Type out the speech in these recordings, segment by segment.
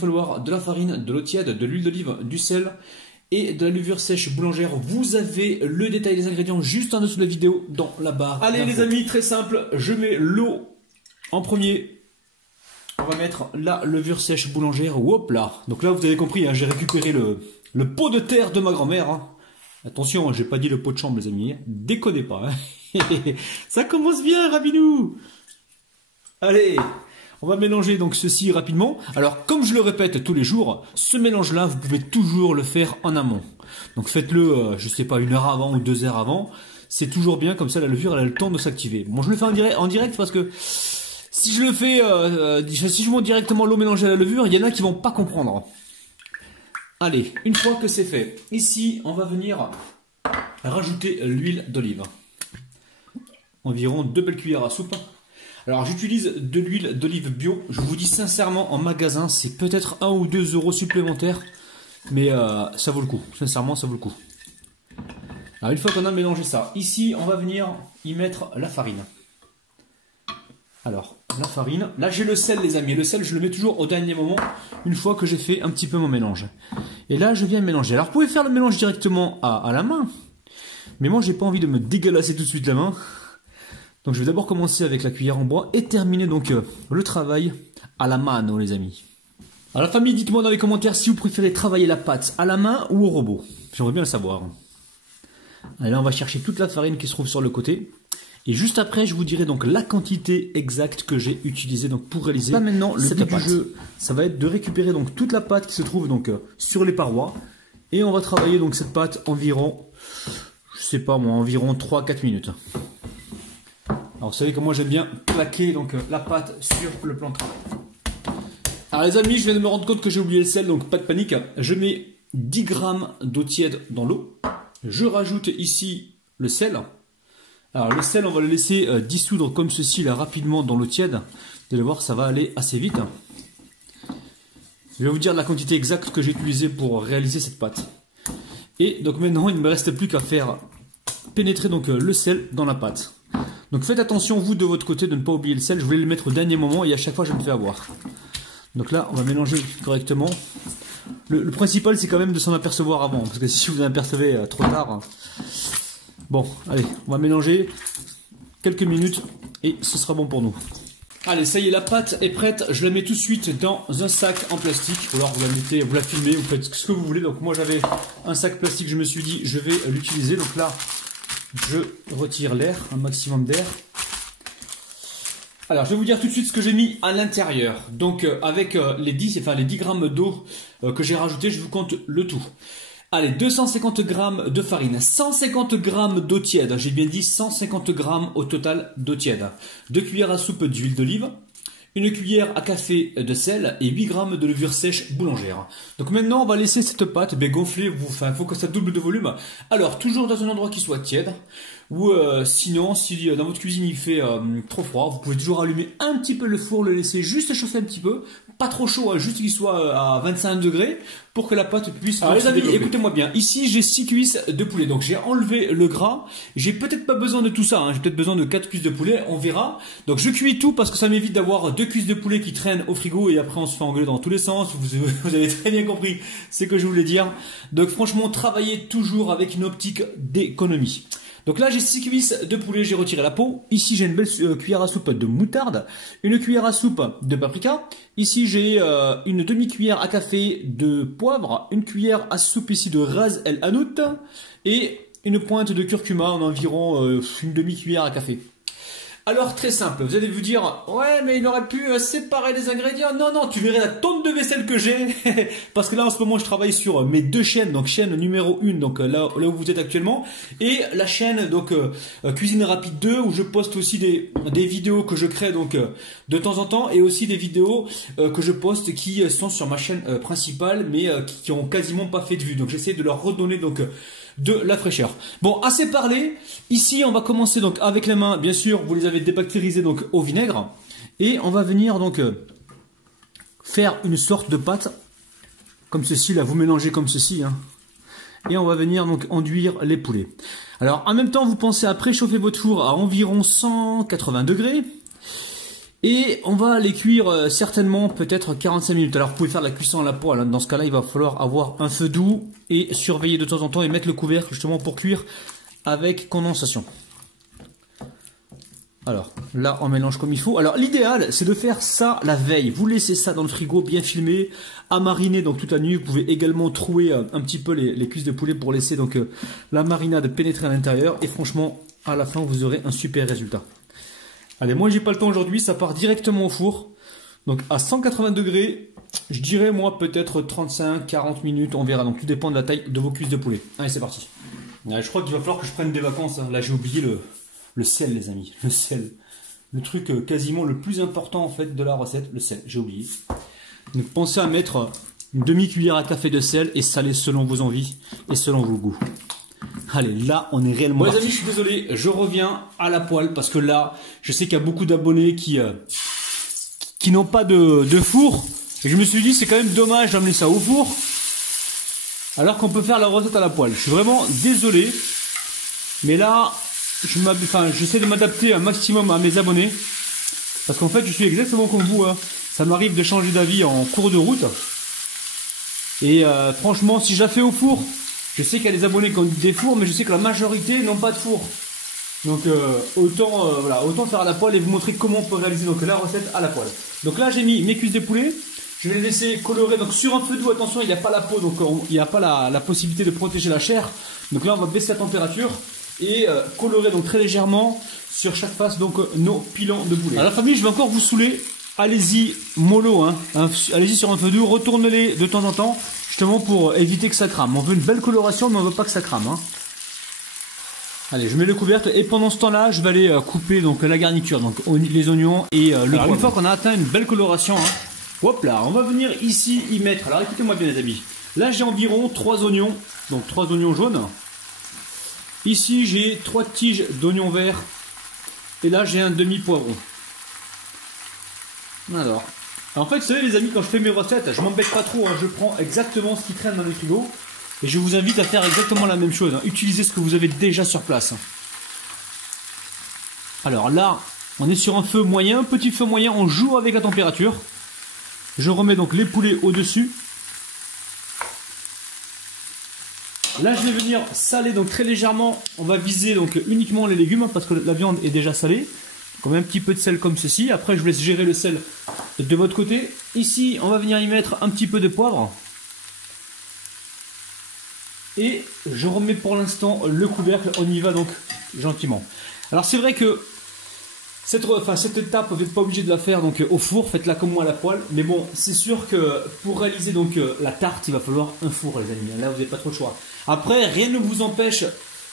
Il va falloir de la farine, de l'eau tiède, de l'huile d'olive, du sel et de la levure sèche boulangère. Vous avez le détail des ingrédients juste en dessous de la vidéo dans la barre. Allez les amis, très simple, je mets l'eau en premier. On va mettre la levure sèche boulangère. Hop là. Donc là vous avez compris, hein, j'ai récupéré le pot de terre de ma grand-mère. Hein. Attention, j'ai pas dit le pot de chambre les amis. Déconnez pas. Hein. Ça commence bien, Rabinou. Allez. On va mélanger donc ceci rapidement. Alors, comme je le répète tous les jours, ce mélange-là, vous pouvez toujours le faire en amont. Donc, faites-le, je sais pas, 1 heure avant ou 2 heures avant. C'est toujours bien, comme ça, la levure, elle a le temps de s'activer. Bon, je le fais en direct parce que si je le fais, si je monte directement l'eau mélangée à la levure, il y en a qui vont pas comprendre. Allez, une fois que c'est fait, ici, on va venir rajouter l'huile d'olive. Environ 2 belles cuillères à soupe. Alors j'utilise de l'huile d'olive bio, je vous dis sincèrement en magasin c'est peut-être 1 ou 2 euros supplémentaires, mais ça vaut le coup, sincèrement ça vaut le coup. Alors une fois qu'on a mélangé ça, ici on va venir y mettre la farine. Alors la farine, là j'ai le sel les amis, le sel je le mets toujours au dernier moment, une fois que j'ai fait un petit peu mon mélange. Et là je viens mélanger, alors vous pouvez faire le mélange directement à la main, mais moi j'ai pas envie de me dégalasser tout de suite la main. Donc je vais d'abord commencer avec la cuillère en bois et terminer donc le travail à la mano les amis. Alors la famille, dites-moi dans les commentaires si vous préférez travailler la pâte à la main ou au robot. J'aimerais bien le savoir. Allez, là on va chercher toute la farine qui se trouve sur le côté. Et juste après je vous dirai donc la quantité exacte que j'ai utilisée donc pour réaliser. Là maintenant le but du jeu ça va être de récupérer donc toute la pâte qui se trouve donc sur les parois. Et on va travailler donc cette pâte environ, je sais pas moi, environ 3-4 minutes. Alors vous savez que moi j'aime bien plaquer donc la pâte sur le plan de travail. Alors les amis, je viens de me rendre compte que j'ai oublié le sel, donc pas de panique. Je mets 10 grammes d'eau tiède dans l'eau. Je rajoute ici le sel. Alors le sel, on va le laisser dissoudre comme ceci là rapidement dans l'eau tiède. Vous allez voir, ça va aller assez vite. Je vais vous dire la quantité exacte que j'ai utilisée pour réaliser cette pâte. Et donc maintenant, il ne me reste plus qu'à faire pénétrer donc le sel dans la pâte. Donc faites attention vous de votre côté de ne pas oublier le sel, je voulais le mettre au dernier moment et à chaque fois je me fais avoir. Donc là on va mélanger correctement. Le principal c'est quand même de s'en apercevoir avant, parce que si vous en apercevez trop tard... Bon allez, on va mélanger quelques minutes et ce sera bon pour nous. Allez ça y est, la pâte est prête, je la mets tout de suite dans un sac en plastique, ou alors vous la mettez, vous la filmez, vous faites ce que vous voulez. Donc moi j'avais un sac plastique, je me suis dit je vais l'utiliser, donc là... Je retire l'air, un maximum d'air. Alors, je vais vous dire tout de suite ce que j'ai mis à l'intérieur. Donc, avec les 10 grammes d'eau que j'ai rajouté, je vous compte le tout. Allez, 250 grammes de farine, 150 grammes d'eau tiède. J'ai bien dit 150 grammes au total d'eau tiède. 2 cuillères à soupe d'huile d'olive. 1 cuillère à café de sel et 8 grammes de levure sèche boulangère. Donc maintenant on va laisser cette pâte gonfler, il faut que ça double de volume. Alors toujours dans un endroit qui soit tiède, ou sinon si dans votre cuisine il fait trop froid, vous pouvez toujours allumer un petit peu le four, le laisser juste chauffer un petit peu, pas trop chaud, juste qu'il soit à 25 degrés pour que la pâte puisse... Alors les amis, écoutez-moi bien, ici j'ai 6 cuisses de poulet, donc j'ai enlevé le gras, j'ai peut-être pas besoin de tout ça, hein. J'ai peut-être besoin de 4 cuisses de poulet, on verra. Donc je cuis tout parce que ça m'évite d'avoir 2 cuisses de poulet qui traînent au frigo et après on se fait engueuler dans tous les sens, vous avez très bien compris ce que je voulais dire. Donc franchement, travaillez toujours avec une optique d'économie. Donc là j'ai 6 cuisses de poulet, j'ai retiré la peau. Ici j'ai une belle cuillère à soupe de moutarde, une cuillère à soupe de paprika. Ici j'ai une demi-cuillère à café de poivre, une cuillère à soupe ici de ras el hanout et une pointe de curcuma en environ une demi-cuillère à café. Alors très simple, vous allez vous dire ouais mais il aurait pu séparer les ingrédients. Non non, tu verrais la tonne de vaisselle que j'ai parce que là en ce moment je travaille sur mes 2 chaînes, donc chaîne numéro 1 donc là où vous êtes actuellement et la chaîne donc Cuisine Rapide 2 où je poste aussi des vidéos que je crée donc de temps en temps et aussi des vidéos que je poste qui sont sur ma chaîne principale mais qui ont quasiment pas fait de vue. Donc j'essaie de leur redonner donc de la fraîcheur. Bon, assez parlé. Ici, on va commencer donc avec les mains. Bien sûr, vous les avez débactérisées donc au vinaigre. Et on va venir donc faire une sorte de pâte. Comme ceci, là, vous mélangez comme ceci. Hein. Et on va venir donc enduire les poulets. Alors, en même temps, vous pensez à préchauffer votre four à environ 180 degrés. Et on va les cuire certainement peut-être 45 minutes. Alors vous pouvez faire de la cuisson à la poêle, hein. Dans ce cas là il va falloir avoir un feu doux et surveiller de temps en temps et mettre le couvercle justement pour cuire avec condensation. Alors là on mélange comme il faut. Alors l'idéal c'est de faire ça la veille. Vous laissez ça dans le frigo bien filmé, à mariner donc toute la nuit. Vous pouvez également trouer un petit peu les cuisses de poulet pour laisser donc la marinade pénétrer à l'intérieur. Et franchement à la fin vous aurez un super résultat. Allez, moi j'ai pas le temps aujourd'hui, ça part directement au four. Donc à 180 degrés, je dirais moi peut-être 35-40 minutes, on verra. Donc tout dépend de la taille de vos cuisses de poulet. Allez, c'est parti. Allez, je crois qu'il va falloir que je prenne des vacances, hein. Là j'ai oublié le sel les amis, le sel. Le truc quasiment le plus important en fait de la recette, le sel, j'ai oublié. Donc pensez à mettre une demi-cuillère à café de sel et saler selon vos envies et selon vos goûts. Allez, là, on est réellement... Bon, les amis, je suis désolé, je reviens à la poêle parce que là, je sais qu'il y a beaucoup d'abonnés qui n'ont pas de four. Et je me suis dit, c'est quand même dommage d'amener ça au four alors qu'on peut faire la recette à la poêle. Je suis vraiment désolé. Mais là, j'essaie de m'adapter un maximum à mes abonnés. Parce qu'en fait, je suis exactement comme vous, hein. Ça m'arrive de changer d'avis en cours de route. Et franchement, si je la fais au four... Je sais qu'il y a des abonnés qui ont des fours, mais je sais que la majorité n'ont pas de four. Donc autant faire à la poêle et vous montrer comment on peut réaliser donc, la recette à la poêle. Donc là j'ai mis mes cuisses de poulet. Je vais les laisser colorer donc, sur un feu doux. Attention, il n'y a pas la peau, donc il n'y a pas la possibilité de protéger la chair. Donc là on va baisser la température et colorer donc, très légèrement sur chaque face donc, nos pilons de poulet. Alors la famille, je vais encore vous saouler. Allez-y mollo, hein. Allez-y sur un feu doux, retournez-les de temps en temps. Justement pour éviter que ça crame. On veut une belle coloration mais on veut pas que ça crame, hein. Allez, je mets le couvercle et pendant ce temps-là, je vais aller couper donc la garniture, donc les oignons et le poivre. Une fois qu'on a atteint une belle coloration, hein, hop là, on va venir ici y mettre. Alors écoutez-moi bien les amis. Là j'ai environ 3 oignons, donc 3 oignons jaunes. Ici j'ai 3 tiges d'oignons verts et là j'ai un demi-poivron. Alors, en fait, vous savez les amis, quand je fais mes recettes, je m'embête pas trop, hein. Je prends exactement ce qui traîne dans les frigos et je vous invite à faire exactement la même chose, hein. Utilisez ce que vous avez déjà sur place. Alors là, on est sur un feu moyen, petit feu moyen, on joue avec la température. Je remets donc les poulets au-dessus. Là, je vais venir saler donc très légèrement. On va viser donc uniquement les légumes hein, parce que la viande est déjà salée. On met un petit peu de sel comme ceci. Après, je vous laisse gérer le sel de votre côté. Ici, on va venir y mettre un petit peu de poivre. Et je remets pour l'instant le couvercle. On y va donc gentiment. Alors, c'est vrai que cette étape, vous n'êtes pas obligé de la faire donc, au four. Faites-la comme moi à la poêle. Mais bon, c'est sûr que pour réaliser donc, la tarte, il va falloir un four, les amis. Là, vous n'avez pas trop de choix. Après, rien ne vous empêche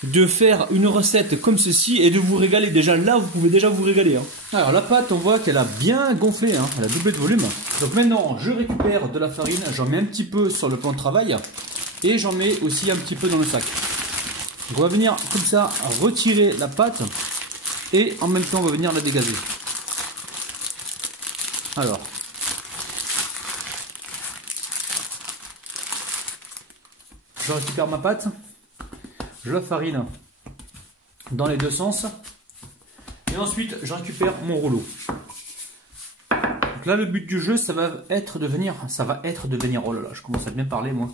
de faire une recette comme ceci et de vous régaler. Déjà là, vous pouvez déjà vous régaler, hein. Alors la pâte, on voit qu'elle a bien gonflé, hein. Elle a doublé de volume. Donc maintenant, je récupère de la farine, j'en mets un petit peu sur le plan de travail et j'en mets aussi un petit peu dans le sac. Donc on va venir comme ça retirer la pâte et en même temps on va venir la dégazer. Alors, je récupère ma pâte. Je la farine dans les deux sens et ensuite je récupère mon rouleau. Donc là le but du jeu ça va être de venir oh là là je commence à bien parler moi.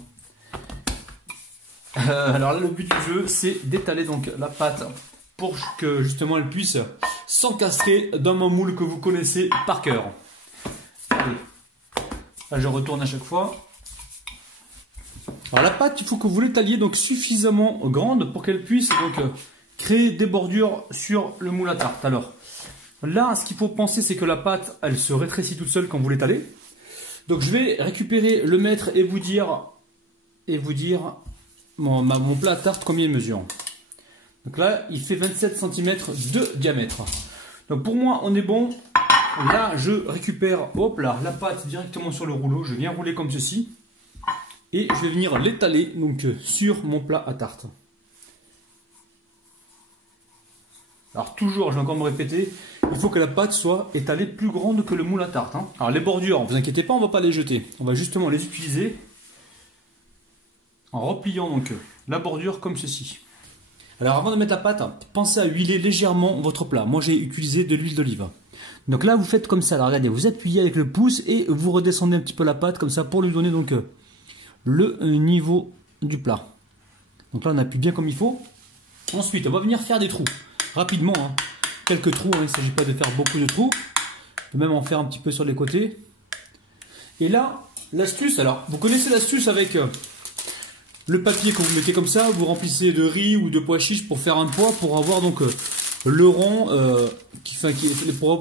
Alors là le but du jeu c'est d'étaler donc la pâte pour que justement elle puisse s'encastrer dans mon moule que vous connaissez par cœur. Allez. Là je retourne à chaque fois. Alors la pâte, il faut que vous l'étaliez donc suffisamment grande pour qu'elle puisse donc créer des bordures sur le moule à tarte. Alors là, ce qu'il faut penser, c'est que la pâte, elle se rétrécit toute seule quand vous l'étalez. Donc je vais récupérer le mètre et vous dire mon plat à tarte combien il mesure. Donc là, il fait 27 cm de diamètre. Donc pour moi, on est bon. Là, je récupère hop là, la pâte directement sur le rouleau. Je viens rouler comme ceci. Et je vais venir l'étaler donc sur mon plat à tarte. Alors toujours, je vais encore me répéter, il faut que la pâte soit étalée plus grande que le moule à tarte, hein. Alors les bordures, ne vous inquiétez pas, on ne va pas les jeter. On va justement les utiliser en repliant donc la bordure comme ceci. Alors avant de mettre la pâte, pensez à huiler légèrement votre plat. Moi j'ai utilisé de l'huile d'olive. Donc là, vous faites comme ça. Alors regardez, vous appuyez avec le pouce et vous redescendez un petit peu la pâte comme ça pour lui donner donc le niveau du plat. Donc là, on appuie bien comme il faut. Ensuite, on va venir faire des trous rapidement. Hein. Quelques trous, hein. Il ne s'agit pas de faire beaucoup de trous. On peut même en faire un petit peu sur les côtés. Et là, l'astuce, alors, vous connaissez l'astuce avec le papier que vous mettez comme ça, vous remplissez de riz ou de pois chiches pour faire un pois, pour avoir donc le rond,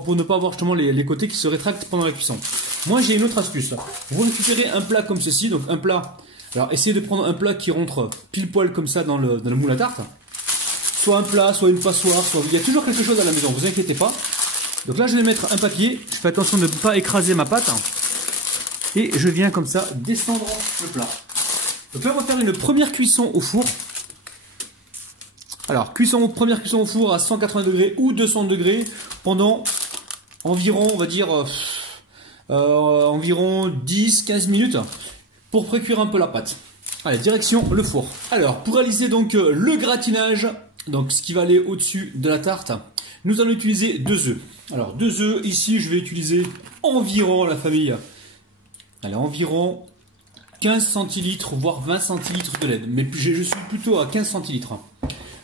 pour ne pas avoir justement les côtés qui se rétractent pendant la cuisson. Moi, j'ai une autre astuce. Vous récupérez un plat comme ceci, donc un plat. Alors, essayez de prendre un plat qui rentre pile poil comme ça dans le moule à tarte. Soit un plat, soit une passoire, soit... Il y a toujours quelque chose à la maison, vous inquiétez pas. Donc là, je vais mettre un papier. Je fais attention de ne pas écraser ma pâte. Et je viens comme ça descendre le plat. Donc là, on va faire une première cuisson au four. Alors, première cuisson au four à 180 degrés ou 200 degrés pendant environ, on va dire, environ 10-15 minutes pour précuire un peu la pâte. Allez, direction le four. Alors, pour réaliser donc le gratinage, donc ce qui va aller au-dessus de la tarte, nous allons utiliser 2 œufs. Alors, 2 œufs, ici, je vais utiliser environ, la famille, allez, environ 15 centilitres, voire 20 centilitres de lait. Mais je suis plutôt à 15 centilitres.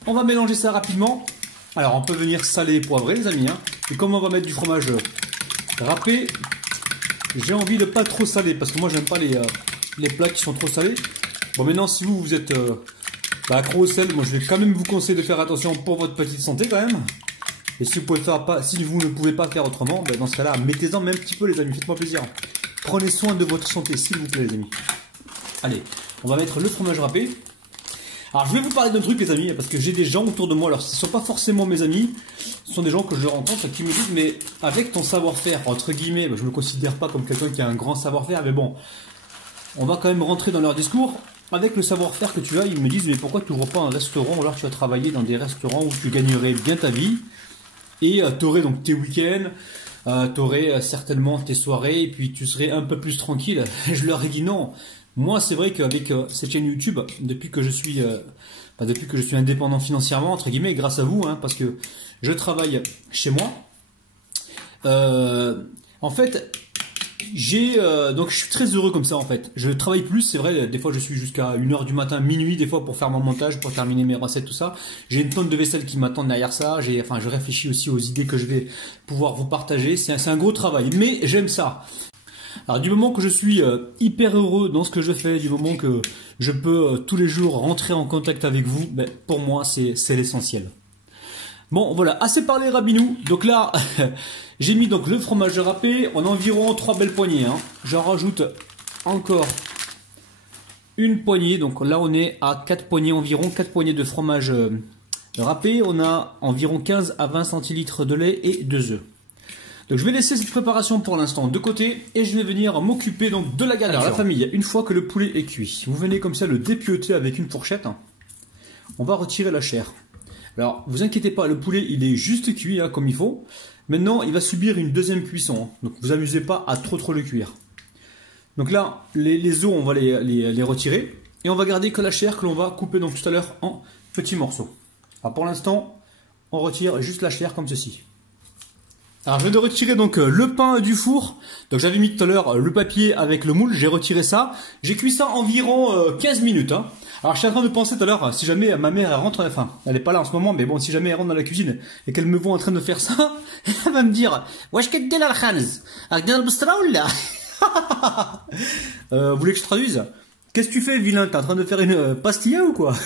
On va mélanger ça rapidement. Alors, on peut venir saler et poivrer, les amis. Hein. Et comme on va mettre du fromage râpé, j'ai envie de pas trop saler, parce que moi, j'aime pas les plats qui sont trop salés. Bon, maintenant, si vous êtes accro au sel, moi, je vais quand même vous conseiller de faire attention pour votre petite santé, quand même. Et si vous ne pouvez pas faire autrement, ben, dans ce cas-là, mettez-en même un petit peu, les amis. Faites-moi plaisir. Prenez soin de votre santé, s'il vous plaît, les amis. Allez, on va mettre le fromage râpé. Alors, je vais vous parler d'un truc, les amis, parce que j'ai des gens autour de moi. Alors, ce ne sont pas forcément mes amis, ce sont des gens que je rencontre qui me disent, mais avec ton savoir-faire, entre guillemets, je ne me considère pas comme quelqu'un qui a un grand savoir-faire, mais bon, on va quand même rentrer dans leur discours. Avec le savoir-faire que tu as, ils me disent, mais pourquoi tu n'ouvres pas un restaurant, ou alors tu vas travailler dans des restaurants où tu gagnerais bien ta vie, et tu aurais donc tes week-ends, tu aurais certainement tes soirées, et puis tu serais un peu plus tranquille. Je leur ai dit non. Moi, c'est vrai qu'avec cette chaîne YouTube, depuis que je suis indépendant financièrement, entre guillemets, grâce à vous, hein, parce que je travaille chez moi, en fait, donc je suis très heureux comme ça, en fait. Je travaille plus, c'est vrai, des fois je suis jusqu'à 1h du matin, minuit, des fois pour faire mon montage, pour terminer mes recettes, tout ça. J'ai une tonne de vaisselle qui m'attend derrière ça. Je réfléchis aussi aux idées que je vais pouvoir vous partager. C'est un gros travail, mais j'aime ça. Alors du moment que je suis hyper heureux dans ce que je fais, du moment que je peux tous les jours rentrer en contact avec vous, ben, pour moi c'est l'essentiel. Bon voilà, assez parlé Rabinou. Donc là, j'ai mis donc le fromage râpé en environ 3 belles poignées. Hein. J'en rajoute encore une poignée. Donc là on est à 4 poignées environ, 4 poignées de fromage râpé. On a environ 15 à 20 centilitres de lait et 2 œufs. Donc je vais laisser cette préparation pour l'instant de côté et je vais venir m'occuper donc de la garniture. Alors la famille, une fois que le poulet est cuit, vous venez comme ça le dépioter avec une fourchette. On va retirer la chair. Alors vous inquiétez pas, le poulet il est juste cuit hein, comme il faut. Maintenant il va subir une deuxième cuisson. Hein. Donc vous amusez pas à trop le cuire. Donc là les os on va les retirer et on va garder que la chair que l'on va couper donc tout à l'heure en petits morceaux. Alors pour l'instant on retire juste la chair comme ceci. Alors je viens de retirer donc le pain du four. Donc j'avais mis tout à l'heure le papier avec le moule, j'ai retiré ça. J'ai cuit ça environ 15 minutes. Hein. Alors je suis en train de penser tout à l'heure, si jamais ma mère elle rentre, enfin elle n'est pas là en ce moment, mais bon si jamais elle rentre dans la cuisine et qu'elle me voit en train de faire ça, elle va me dire wesh qu'est-ce al khanz agdal bistra ou là. Vous voulez que je traduise? Qu'est-ce que tu fais vilain? T'es en train de faire une pastilla ou quoi?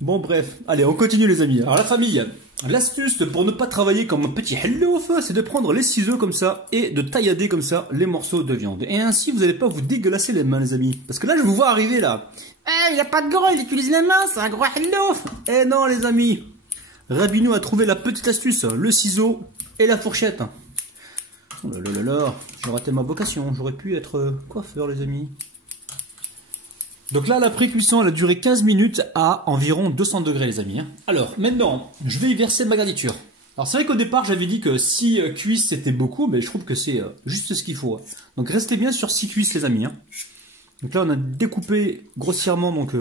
Bon bref, allez on continue les amis. Alors la famille, l'astuce pour ne pas travailler comme un petit hello, c'est de prendre les ciseaux comme ça et de taillader comme ça les morceaux de viande. Et ainsi vous n'allez pas vous dégueulasser les mains les amis. Parce que là je vous vois arriver là. Eh, il n'y a pas de gros, il utilise les mains, c'est un gros hello. Eh non les amis, Rabinou a trouvé la petite astuce, le ciseau et la fourchette. Oh là là là là, j'ai raté ma vocation, j'aurais pu être coiffeur les amis. Donc là, la pré-cuisson, elle a duré 15 minutes à environ 200 degrés, les amis. Alors, maintenant, je vais y verser ma garniture. Alors, c'est vrai qu'au départ, j'avais dit que 6 cuisses, c'était beaucoup, mais je trouve que c'est juste ce qu'il faut. Donc, restez bien sur 6 cuisses, les amis. Donc là, on a découpé grossièrement donc,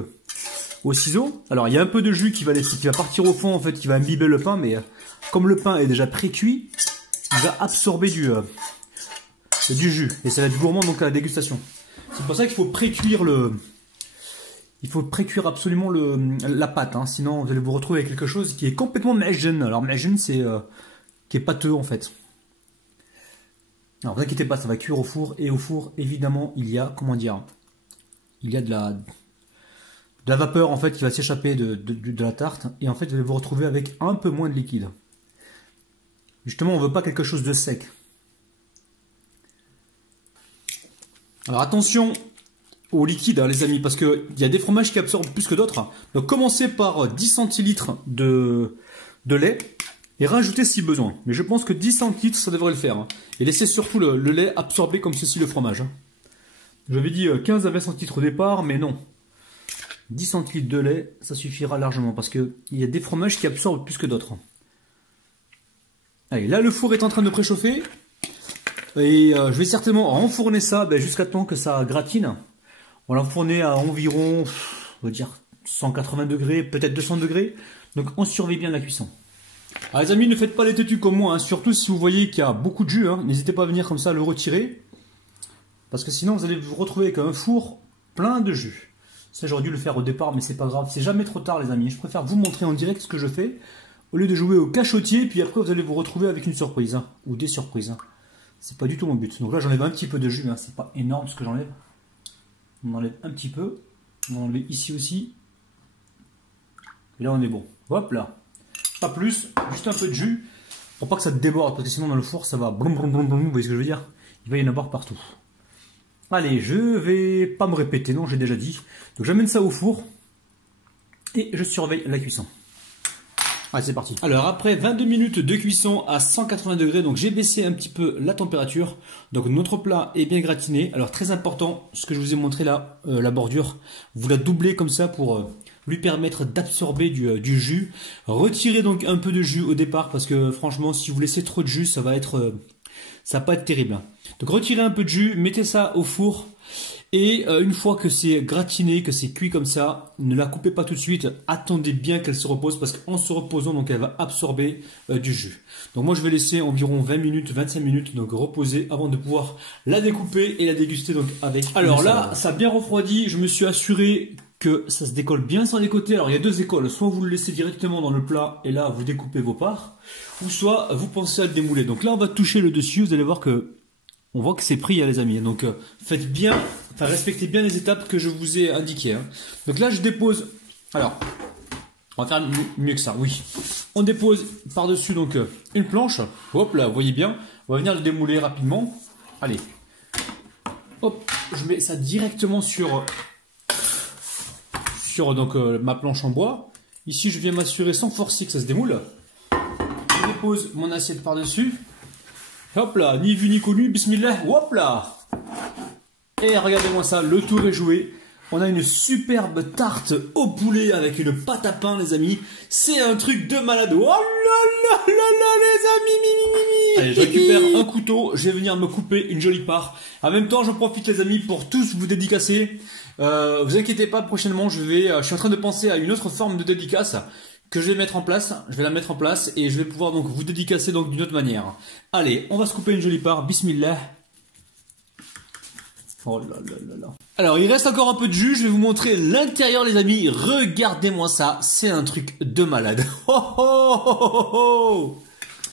au ciseau. Alors, il y a un peu de jus qui va partir au fond, en fait, qui va imbiber le pain, mais comme le pain est déjà pré-cuit, il va absorber du jus. Et ça va être gourmand donc à la dégustation. C'est pour ça qu'il faut pré-cuire il faut pré-cuire absolument la pâte, hein, sinon vous allez vous retrouver avec quelque chose qui est complètement ma'ajn. Alors ma'ajn c'est qui est pâteux en fait. Alors vous inquiétez pas, ça va cuire au four, et au four évidemment il y a, comment dire, il y a de la vapeur en fait qui va s'échapper de la tarte, et en fait vous allez vous retrouver avec un peu moins de liquide. Justement on veut pas quelque chose de sec. Alors attention au liquide, hein, les amis, parce qu'il y a des fromages qui absorbent plus que d'autres. Donc commencez par 10 centilitres de lait et rajoutez si besoin. Mais je pense que 10 centilitres ça devrait le faire. Hein. Et laissez surtout le lait absorber comme ceci le fromage. Hein. J'avais dit 15 à 20 centilitres au départ, mais non. 10 centilitres de lait, ça suffira largement parce qu'il y a des fromages qui absorbent plus que d'autres. Allez, là le four est en train de préchauffer. Et je vais certainement enfourner ça jusqu'à temps que ça gratine. On va l'enfourner à environ, on va dire 180 degrés, peut-être 200 degrés. Donc on surveille bien la cuisson. Alors les amis, ne faites pas les têtus comme moi, hein. Surtout si vous voyez qu'il y a beaucoup de jus, hein. N'hésitez pas à venir comme ça le retirer. Parce que sinon vous allez vous retrouver avec un four plein de jus. Ça j'aurais dû le faire au départ, mais c'est pas grave, c'est jamais trop tard les amis. Je préfère vous montrer en direct ce que je fais, au lieu de jouer au cachotier, puis après vous allez vous retrouver avec une surprise, hein. Ou des surprises. Hein. C'est pas du tout mon but. Donc là j'enlève un petit peu de jus, hein. C'est pas énorme ce que j'enlève. On enlève un petit peu. On va enlever ici aussi. Et là on est bon. Hop là. Pas plus, juste un peu de jus. Pour pas que ça déborde, parce que sinon dans le four ça va blum blum blum blum. Vous voyez ce que je veux dire? Il va y en avoir partout. Allez, je vais pas me répéter, non, j'ai déjà dit. Donc j'amène ça au four. Et je surveille la cuisson. Allez, c'est parti. Alors après 22 minutes de cuisson à 180 degrés, donc j'ai baissé un petit peu la température. Donc notre plat est bien gratiné. Alors très important, ce que je vous ai montré là, la bordure, vous la doublez comme ça pour lui permettre d'absorber du jus. Retirez donc un peu de jus au départ parce que franchement, si vous laissez trop de jus, ça va pas être terrible. Donc retirez un peu de jus, mettez ça au four. Et une fois que c'est gratiné, que c'est cuit comme ça, ne la coupez pas tout de suite. Attendez bien qu'elle se repose parce qu'en se reposant, donc elle va absorber du jus. Donc moi je vais laisser environ 20 minutes, 25 minutes donc reposer avant de pouvoir la découper et la déguster donc avec. Alors là, ça a bien refroidi. Je me suis assuré que ça se décolle bien sur les côtés. Alors il y a deux écoles. Soit vous le laissez directement dans le plat et là vous découpez vos parts, ou soit vous pensez à le démouler. Donc là on va toucher le dessus. Vous allez voir que on voit que c'est pris, les amis. Donc faites bien, enfin respectez bien les étapes que je vous ai indiquées. Hein. Donc là je dépose. Alors, on va faire mieux que ça. Oui, on dépose par dessus donc une planche. Hop là, vous voyez bien. On va venir le démouler rapidement. Allez, hop, je mets ça directement sur donc ma planche en bois. Ici, je viens m'assurer sans forcer que ça se démoule. Je dépose mon assiette par dessus. Hop là, ni vu ni connu, bismillah, hop là. Et regardez-moi ça, le tour est joué. On a une superbe tarte au poulet avec une pâte à pain, les amis. C'est un truc de malade. Oh là là là là, les amis. Allez, je récupère un couteau, je vais venir me couper une jolie part. En même temps, j'en profite, les amis, pour tous vous dédicacer. Vous inquiétez pas, prochainement, je suis en train de penser à une autre forme de dédicace que je vais mettre en place. Je vais la mettre en place et je vais pouvoir donc vous dédicacer donc d'une autre manière. Allez, on va se couper une jolie part. Bismillah. Oh là là là là. Alors, il reste encore un peu de jus. Je vais vous montrer l'intérieur, les amis. Regardez-moi ça. C'est un truc de malade. Oh oh oh oh oh.